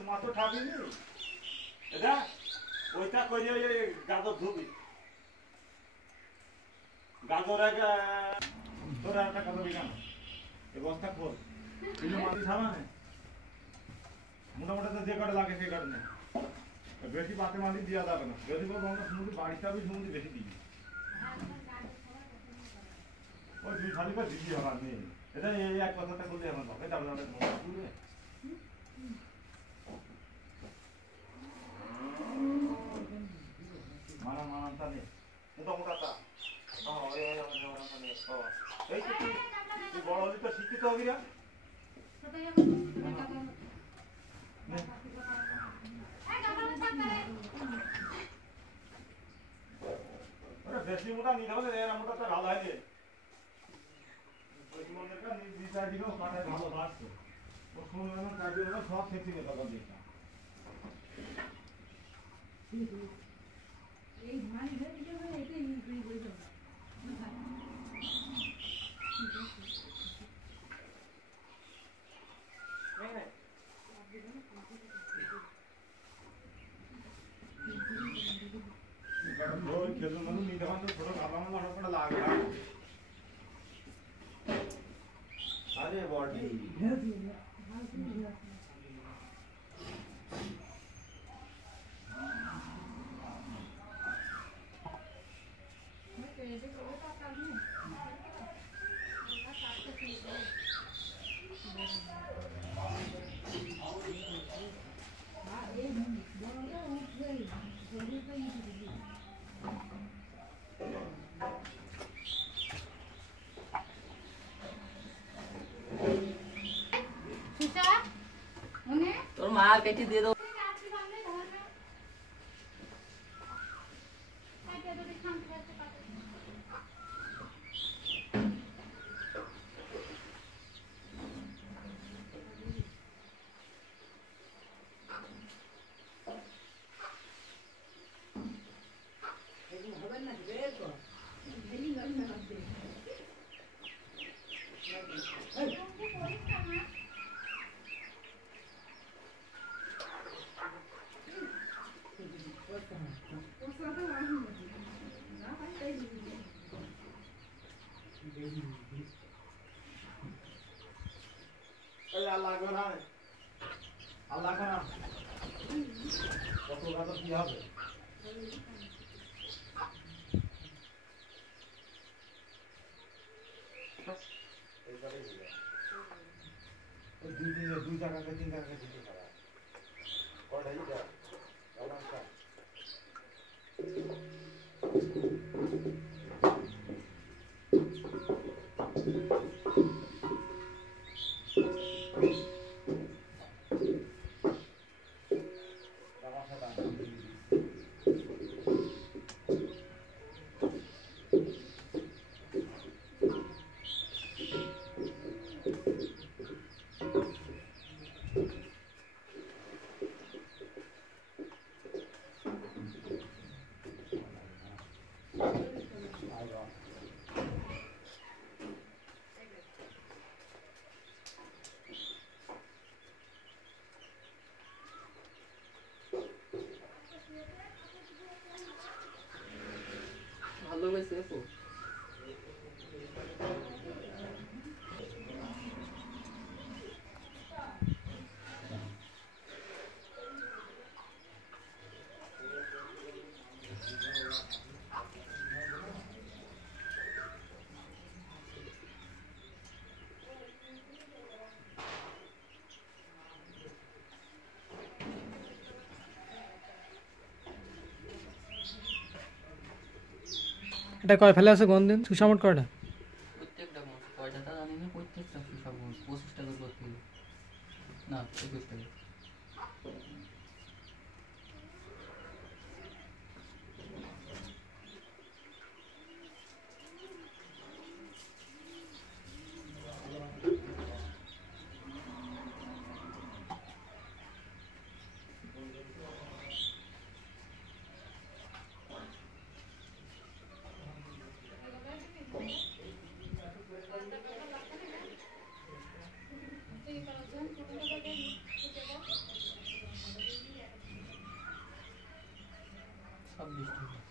তোমার তো ঠাকিনি এটা ওইটা কই ওই গাজর ধুবি গাজর এক তোর একটা কথা বিকান এই বস্তা খোল এই মাটি সামানে মোটামুটি তো যে কাটা লাগে সেই কাটা নেই বেশি পাতে মাটি দেওয়া যাবে না যদি বলবো আমরা সমুদ্রে বাড়িতে হবে সমুদ্রে বেশি দিই ওই দুই খালি করে দিবি আমার নেই এটা এই এক কথাটা বললে আমার ভাবে যাবে না পুরো মানা মানাটা নেই মোটামুটা এই তো তুই বড় হলি তো শিক্ষিত হবি না বেশি মোটা নিতে হবে এর মোটাটা ভালো হয়নি ভালো বাড়ছে ও শুনলাম সব খেতে নেই তখন দিয়েছে এই ধান এটাই अरे बॉडी তোর মা পেটি দিয়ে দাও আল্লাহ করা আল্লাহ করা কত কত কি হবে দুই টাকা তিন টাকা দিতে পারা কটাই যা ভালো হয়েছে তো এটা কয় ফেলে আছে কোন দিন সুসামট কয়টা প্রত্যেকটা মাছ কয়টা তা জানি না প্রত্যেকটা সুসামট 25 টাকা করে কিলো না 21 টাকা ছাব্বিশ টাকা